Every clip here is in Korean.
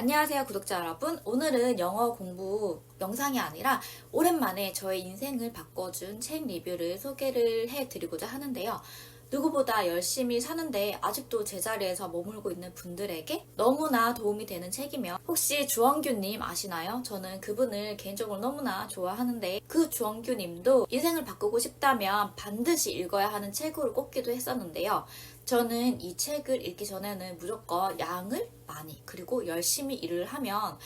안녕하세요, 구독자 여러분. 오늘은 영어 공부 영상이 아니라 오랜만에 저의 인생을 바꿔준 책 리뷰를 소개를 해드리고자 하는데요. 누구보다 열심히 사는데 아직도 제자리에서 머물고 있는 분들에게 너무나 도움이 되는 책이며, 혹시 주원규님 아시나요? 저는 그분을 개인적으로 너무나 좋아하는데, 그 주원규님도 인생을 바꾸고 싶다면 반드시 읽어야 하는 책으로 꼽기도 했었는데요. 저는 이 책을 읽기 전에는 무조건 양을 많이, 그리고 열심히 일을 하면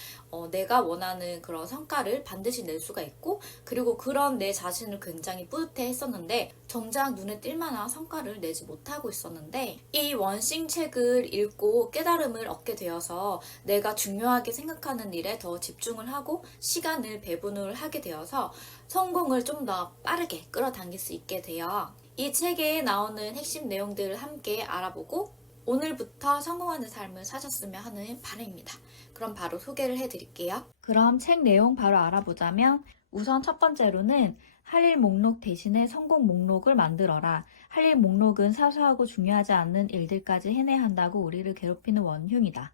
내가 원하는 그런 성과를 반드시 낼 수가 있고, 그리고 그런 내 자신을 굉장히 뿌듯해 했었는데, 정작 눈에 띌 만한 성과를 내지 못하고 있었는데, 이 원싱 책을 읽고 깨달음을 얻게 되어서 내가 중요하게 생각하는 일에 더 집중을 하고 시간을 배분을 하게 되어서 성공을 좀 더 빠르게 끌어당길 수 있게 돼요. 이 책에 나오는 핵심 내용들을 함께 알아보고 오늘부터 성공하는 삶을 사셨으면 하는 바람입니다. 그럼 바로 소개를 해드릴게요. 그럼 책 내용 바로 알아보자면, 우선 첫 번째로는 할 일 목록 대신에 성공 목록을 만들어라. 할 일 목록은 사소하고 중요하지 않은 일들까지 해내야 한다고 우리를 괴롭히는 원흉이다.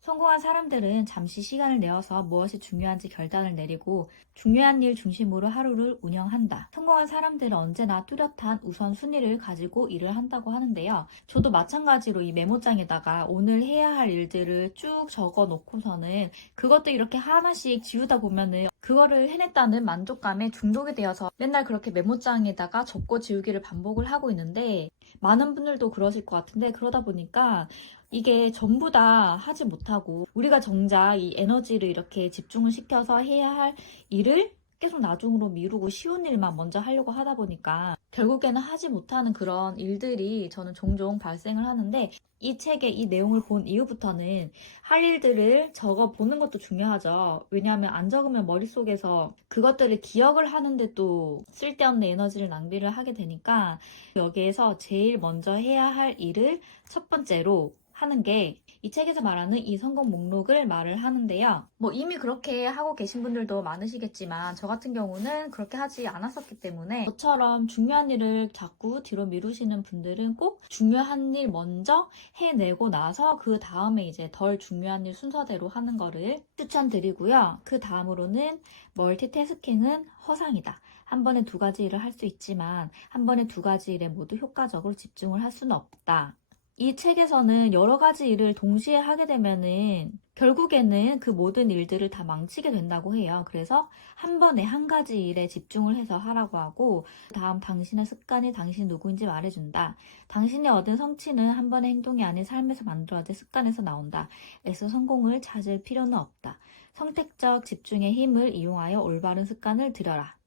성공한 사람들은 잠시 시간을 내어서 무엇이 중요한지 결단을 내리고 중요한 일 중심으로 하루를 운영한다. 성공한 사람들은 언제나 뚜렷한 우선순위를 가지고 일을 한다고 하는데요. 저도 마찬가지로 이 메모장에다가 오늘 해야 할 일들을 쭉 적어 놓고서는 그것도 이렇게 하나씩 지우다 보면은 그거를 해냈다는 만족감에 중독이 되어서 맨날 그렇게 메모장에다가 적고 지우기를 반복을 하고 있는데, 많은 분들도 그러실 것 같은데, 그러다 보니까 이게 전부 다 하지 못하고 우리가 정작 이 에너지를 이렇게 집중을 시켜서 해야 할 일을 계속 나중으로 미루고 쉬운 일만 먼저 하려고 하다 보니까 결국에는 하지 못하는 그런 일들이 저는 종종 발생을 하는데, 이 책의 이 내용을 본 이후부터는 할 일들을 적어 보는 것도 중요하죠. 왜냐하면 안 적으면 머릿속에서 그것들을 기억을 하는데 또 쓸데없는 에너지를 낭비를 하게 되니까, 여기에서 제일 먼저 해야 할 일을 첫 번째로 하는 게 이 책에서 말하는 이 성공 목록을 말을 하는데요. 이미 그렇게 하고 계신 분들도 많으시겠지만, 저 같은 경우는 그렇게 하지 않았었기 때문에, 저처럼 중요한 일을 자꾸 뒤로 미루시는 분들은 꼭 중요한 일 먼저 해내고 나서 그 다음에 이제 덜 중요한 일 순서대로 하는 거를 추천드리고요. 그 다음으로는 멀티태스킹은 허상이다. 한 번에 두 가지 일을 할 수 있지만 한 번에 두 가지 일에 모두 효과적으로 집중을 할 수는 없다. 이 책에서는 여러 가지 일을 동시에 하게 되면은 결국에는 그 모든 일들을 다 망치게 된다고 해요. 그래서 한 번에 한 가지 일에 집중을 해서 하라고 하고, 다음 당신의 습관이 당신이 누구인지 말해준다. 당신이 얻은 성취는 한 번의 행동이 아닌 삶에서 만들어진 습관에서 나온다. 애써 성공을 찾을 필요는 없다. 선택적 집중의 힘을 이용하여 올바른 습관을 들여라.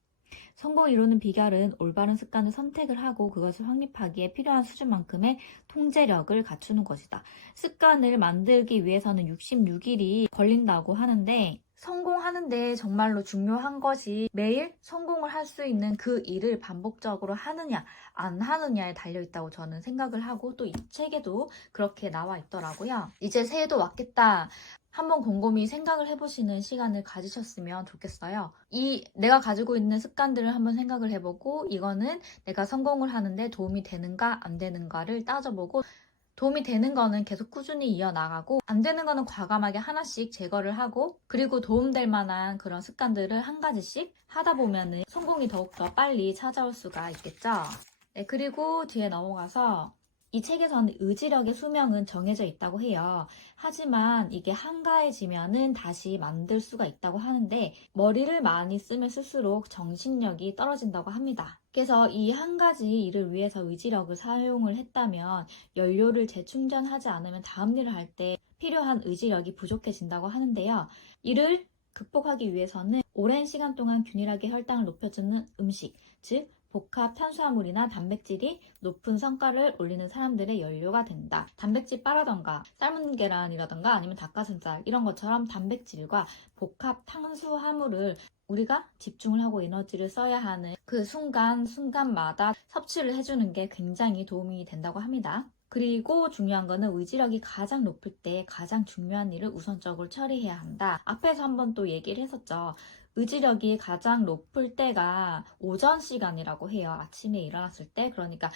성공 이루는 비결은 올바른 습관을 선택을 하고 그것을 확립하기에 필요한 수준만큼의 통제력을 갖추는 것이다. 습관을 만들기 위해서는 66일이 걸린다고 하는데, 성공하는데 정말로 중요한 것이 매일 성공을 할 수 있는 그 일을 반복적으로 하느냐 안 하느냐에 달려있다고 저는 생각을 하고, 또 이 책에도 그렇게 나와 있더라고요. 이제 새해도 왔겠다. 한번 곰곰이 생각을 해보시는 시간을 가지셨으면 좋겠어요. 내가 가지고 있는 습관들을 한번 생각을 해보고, 이거는 내가 성공을 하는데 도움이 되는가 안 되는가를 따져보고, 도움이 되는 거는 계속 꾸준히 이어나가고, 안 되는 거는 과감하게 하나씩 제거를 하고, 그리고 도움될 만한 그런 습관들을 한 가지씩 하다 보면은 성공이 더욱더 빨리 찾아올 수가 있겠죠. 네, 그리고 뒤에 넘어가서 이 책에서는 의지력의 수명은 정해져 있다고 해요. 하지만 이게 한가해지면은 다시 만들 수가 있다고 하는데, 머리를 많이 쓰면 쓸수록 정신력이 떨어진다고 합니다. 그래서 이 한 가지 일을 위해서 의지력을 사용을 했다면 연료를 재충전하지 않으면 다음 일을 할 때 필요한 의지력이 부족해진다고 하는데요. 이를 극복하기 위해서는 오랜 시간 동안 균일하게 혈당을 높여주는 음식, 즉 복합 탄수화물이나 단백질이 높은 성과를 올리는 사람들의 연료가 된다. 단백질 바라던가 삶은 계란이라던가 아니면 닭가슴살 이런 것처럼 단백질과 복합 탄수화물을 우리가 집중을 하고 에너지를 써야 하는 그 순간순간마다 섭취를 해주는 게 굉장히 도움이 된다고 합니다. 그리고 중요한 거는 의지력이 가장 높을 때 가장 중요한 일을 우선적으로 처리해야 한다. 앞에서 한번 또 얘기를 했었죠. 의지력이 가장 높을 때가 오전 시간이라고 해요. 아침에 일어났을 때. 그러니까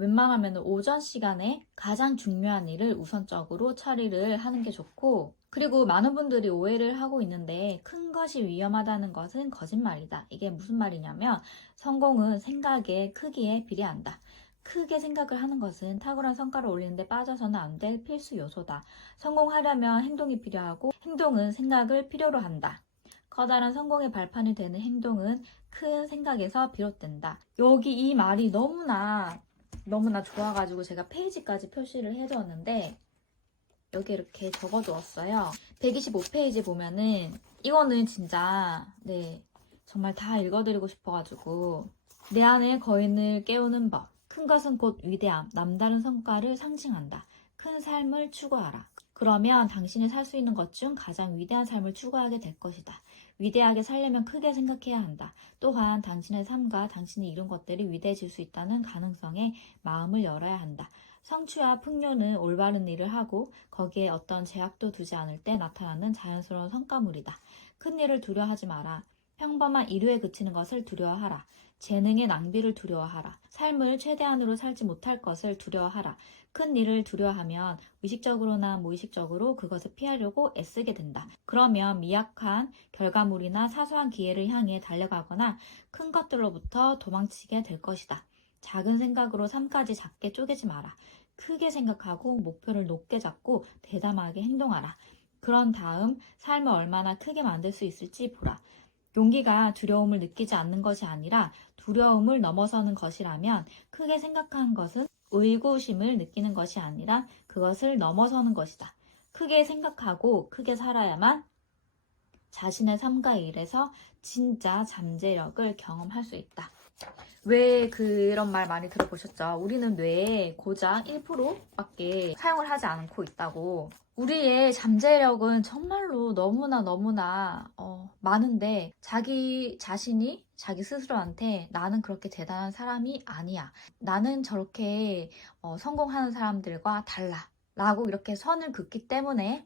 웬만하면 오전 시간에 가장 중요한 일을 우선적으로 처리를 하는 게 좋고, 그리고 많은 분들이 오해를 하고 있는데 큰 것이 위험하다는 것은 거짓말이다. 이게 무슨 말이냐면 성공은 생각의 크기에 비례한다. 크게 생각을 하는 것은 탁월한 성과를 올리는 데 빠져서는 안 될 필수 요소다. 성공하려면 행동이 필요하고 행동은 생각을 필요로 한다. 커다란 성공의 발판이 되는 행동은 큰 생각에서 비롯된다. 여기 이 말이 너무나 좋아가지고 제가 페이지까지 표시를 해두었는데 여기 이렇게 적어두었어요. 125페이지 보면은 이거는 진짜 정말 다 읽어드리고 싶어가지고 내 안의 거인을 깨우는 법. 큰 것은 곧 위대함, 남다른 성과를 상징한다. 큰 삶을 추구하라. 그러면 당신이 살 수 있는 것 중 가장 위대한 삶을 추구하게 될 것이다. 위대하게 살려면 크게 생각해야 한다. 또한 당신의 삶과 당신이 이룬 것들이 위대해질 수 있다는 가능성에 마음을 열어야 한다. 성취와 풍요는 올바른 일을 하고 거기에 어떤 제약도 두지 않을 때 나타나는 자연스러운 성과물이다. 큰 일을 두려워하지 마라. 평범한 일류에 그치는 것을 두려워하라. 재능의 낭비를 두려워하라. 삶을 최대한으로 살지 못할 것을 두려워하라. 큰 일을 두려워하면 의식적으로나 무의식적으로 그것을 피하려고 애쓰게 된다. 그러면 미약한 결과물이나 사소한 기회를 향해 달려가거나 큰 것들로부터 도망치게 될 것이다. 작은 생각으로 삶까지 작게 쪼개지 마라. 크게 생각하고 목표를 높게 잡고 대담하게 행동하라. 그런 다음 삶을 얼마나 크게 만들 수 있을지 보라. 용기가 두려움을 느끼지 않는 것이 아니라 두려움을 넘어서는 것이라면 크게 생각하는 것은 의구심을 느끼는 것이 아니라 그것을 넘어서는 것이다. 크게 생각하고 크게 살아야만 자신의 삶과 일에서 진짜 잠재력을 경험할 수 있다. 왜 그런 말 많이 들어보셨죠? 우리는 뇌에 고작 1%밖에 사용을 하지 않고 있다고. 우리의 잠재력은 정말로 너무나 많은데 자기 자신이 자기 스스로한테 나는 그렇게 대단한 사람이 아니야. 나는 저렇게 성공하는 사람들과 달라. 라고 이렇게 선을 긋기 때문에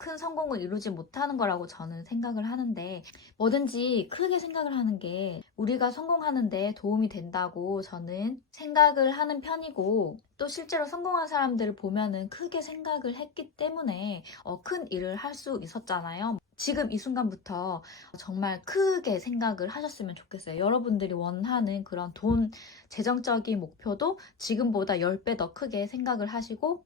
큰 성공을 이루지 못하는 거라고 저는 생각을 하는데 뭐든지 크게 생각을 하는 게 우리가 성공하는 데 도움이 된다고 저는 생각을 하는 편이고 또 실제로 성공한 사람들을 보면은 크게 생각을 했기 때문에 큰 일을 할 수 있었잖아요. 지금 이 순간부터 정말 크게 생각을 하셨으면 좋겠어요. 여러분들이 원하는 그런 돈, 재정적인 목표도 지금보다 10배 더 크게 생각을 하시고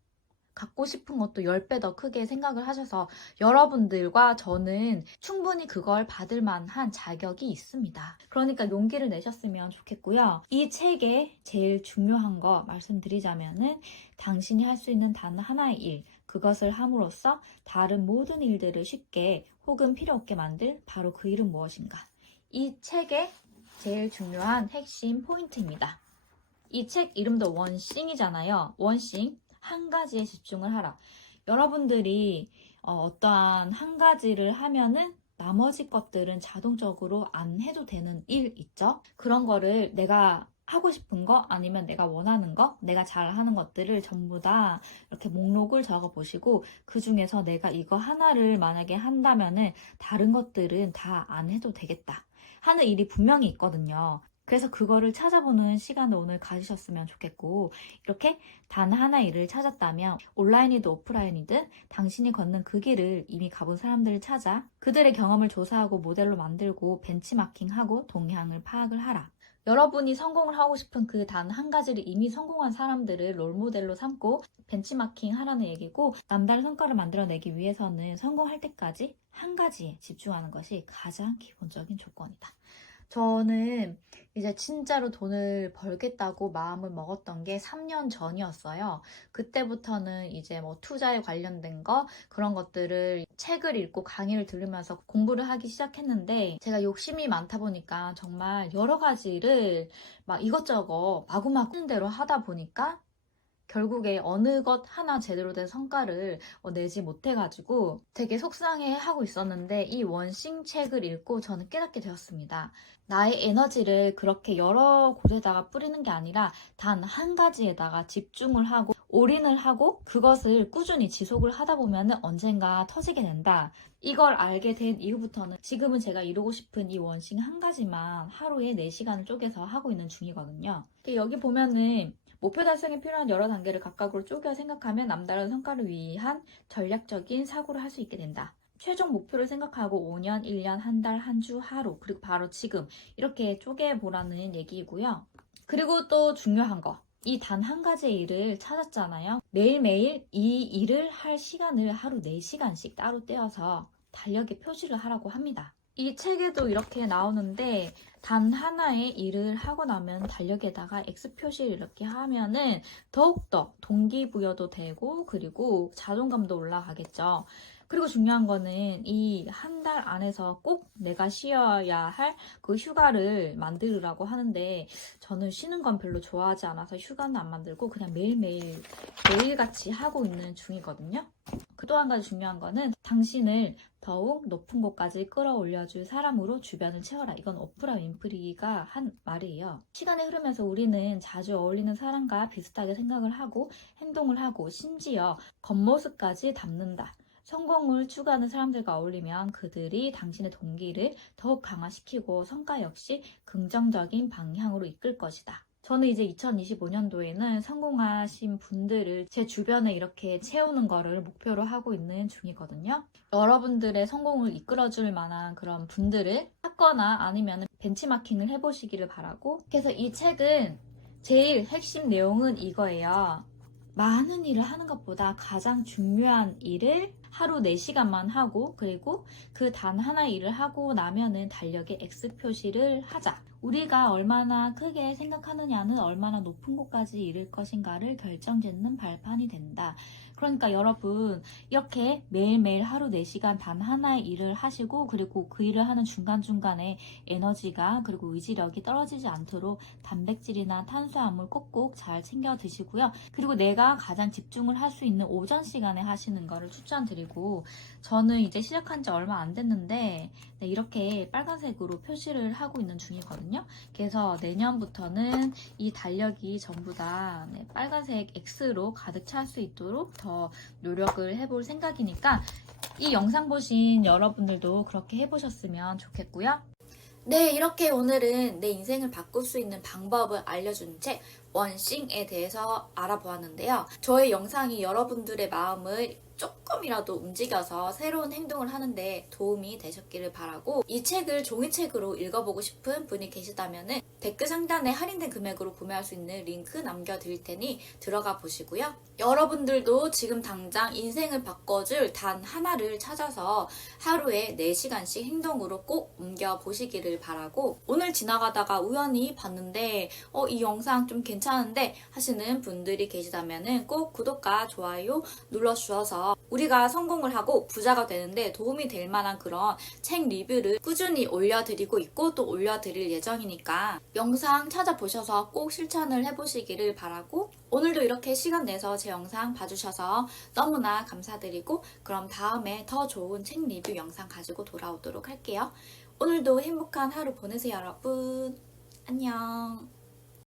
갖고 싶은 것도 10배 더 크게 생각을 하셔서 여러분들과 저는 충분히 그걸 받을 만한 자격이 있습니다. 그러니까 용기를 내셨으면 좋겠고요. 이 책의 제일 중요한 거 말씀드리자면은 당신이 할 수 있는 단 하나의 일, 그것을 함으로써 다른 모든 일들을 쉽게 혹은 필요 없게 만들 바로 그 일은 무엇인가? 이 책의 제일 중요한 핵심 포인트입니다. 이 책 이름도 원싱이잖아요. 원싱. 한 가지에 집중을 하라. 여러분들이 어떠한 한 가지를 하면은 나머지 것들은 자동적으로 안 해도 되는 일 있죠? 그런 거를 내가 하고 싶은 거 아니면 내가 원하는 거, 내가 잘하는 것들을 전부 다 이렇게 목록을 적어 보시고 그 중에서 내가 이거 하나를 만약에 한다면은 다른 것들은 다 안 해도 되겠다 하는 일이 분명히 있거든요. 그래서 그거를 찾아보는 시간을 오늘 가지셨으면 좋겠고 이렇게 단 하나 일을 찾았다면 온라인이든 오프라인이든 당신이 걷는 그 길을 이미 가본 사람들을 찾아 그들의 경험을 조사하고 모델로 만들고 벤치마킹하고 동향을 파악을 하라. 여러분이 성공을 하고 싶은 그 단 한 가지를 이미 성공한 사람들을 롤모델로 삼고 벤치마킹 하라는 얘기고 남다른 성과를 만들어내기 위해서는 성공할 때까지 한 가지에 집중하는 것이 가장 기본적인 조건이다. 저는 이제 진짜로 돈을 벌겠다고 마음을 먹었던 게 3년 전이었어요. 그때부터는 이제 뭐 투자에 관련된 거 그런 것들을 책을 읽고 강의를 들으면서 공부를 하기 시작했는데 제가 욕심이 많다 보니까 정말 여러 가지를 막 이것저것 마구마구 하는 대로 하다 보니까 결국에 어느 것 하나 제대로 된 성과를 내지 못해가지고 되게 속상해하고 있었는데 이 원싱 책을 읽고 저는 깨닫게 되었습니다. 나의 에너지를 그렇게 여러 곳에다가 뿌리는 게 아니라 단 한 가지에다가 집중을 하고 올인을 하고 그것을 꾸준히 지속을 하다 보면 언젠가 터지게 된다. 이걸 알게 된 이후부터는 지금은 제가 이루고 싶은 이 원싱 한 가지만 하루에 4시간을 쪼개서 하고 있는 중이거든요. 여기 보면은 목표 달성에 필요한 여러 단계를 각각으로 쪼개 생각하면 남다른 성과를 위한 전략적인 사고를 할 수 있게 된다. 최종 목표를 생각하고 5년, 1년, 한 달, 한 주, 하루, 그리고 바로 지금 이렇게 쪼개보라는 얘기이고요. 그리고 또 중요한 거. 이 단 한 가지 일을 찾았잖아요. 매일매일 이 일을 할 시간을 하루 4시간씩 따로 떼어서 달력에 표시를 하라고 합니다. 이 책에도 이렇게 나오는데 단 하나의 일을 하고 나면 달력에다가 X 표시를 이렇게 하면은 더욱더 동기부여도 되고 그리고 자존감도 올라가겠죠. 그리고 중요한 거는 이 한 달 안에서 꼭 내가 쉬어야 할 그 휴가를 만들으라고 하는데 저는 쉬는 건 별로 좋아하지 않아서 휴가는 안 만들고 그냥 매일같이 하고 있는 중이거든요. 또 한 가지 중요한 거는 당신을 더욱 높은 곳까지 끌어올려줄 사람으로 주변을 채워라. 이건 오프라 윈프리가 한 말이에요. 시간이 흐르면서 우리는 자주 어울리는 사람과 비슷하게 생각을 하고 행동을 하고 심지어 겉모습까지 담는다. 성공을 추구하는 사람들과 어울리면 그들이 당신의 동기를 더욱 강화시키고 성과 역시 긍정적인 방향으로 이끌 것이다. 저는 이제 2025년도에는 성공하신 분들을 제 주변에 이렇게 채우는 거를 목표로 하고 있는 중이거든요. 여러분들의 성공을 이끌어줄 만한 그런 분들을 찾거나 아니면 벤치마킹을 해보시기를 바라고. 그래서 이 책은 제일 핵심 내용은 이거예요. 많은 일을 하는 것보다 가장 중요한 일을 하루 4시간만 하고 그리고 그 단 하나의 일을 하고 나면은 달력에 X 표시를 하자. 우리가 얼마나 크게 생각하느냐는 얼마나 높은 곳까지 이를 것인가를 결정짓는 발판이 된다. 그러니까 여러분 이렇게 매일매일 하루 4시간 단 하나의 일을 하시고 그리고 그 일을 하는 중간중간에 에너지가 그리고 의지력이 떨어지지 않도록 단백질이나 탄수화물 꼭꼭 잘 챙겨 드시고요. 그리고 내가 가장 집중을 할 수 있는 오전 시간에 하시는 거를 추천드리고 저는 이제 시작한 지 얼마 안 됐는데 이렇게 빨간색으로 표시를 하고 있는 중이거든요. 그래서 내년부터는 이 달력이 전부 다 빨간색 X로 가득 찰 수 있도록 더 노력을 해볼 생각이니까 이 영상 보신 여러분들도 그렇게 해보셨으면 좋겠고요. 네, 이렇게 오늘은 내 인생을 바꿀 수 있는 방법을 알려주는 책 원싱에 대해서 알아보았는데요. 저의 영상이 여러분들의 마음을 조금이라도 움직여서 새로운 행동을 하는데 도움이 되셨기를 바라고 이 책을 종이책으로 읽어보고 싶은 분이 계시다면 댓글 상단에 할인된 금액으로 구매할 수 있는 링크 남겨드릴 테니 들어가 보시고요. 여러분들도 지금 당장 인생을 바꿔줄 단 하나를 찾아서 하루에 4시간씩 행동으로 꼭 옮겨보시기를 바라고 오늘 지나가다가 우연히 봤는데 이 영상 좀 괜찮은데 하시는 분들이 계시다면 꼭 구독과 좋아요 눌러주셔서 우리가 성공을 하고 부자가 되는데 도움이 될 만한 그런 책 리뷰를 꾸준히 올려드리고 있고 또 올려드릴 예정이니까 영상 찾아보셔서 꼭 실천을 해보시기를 바라고 오늘도 이렇게 시간 내서 제 영상 봐주셔서 너무나 감사드리고 그럼 다음에 더 좋은 책 리뷰 영상 가지고 돌아오도록 할게요. 오늘도 행복한 하루 보내세요, 여러분. 안녕.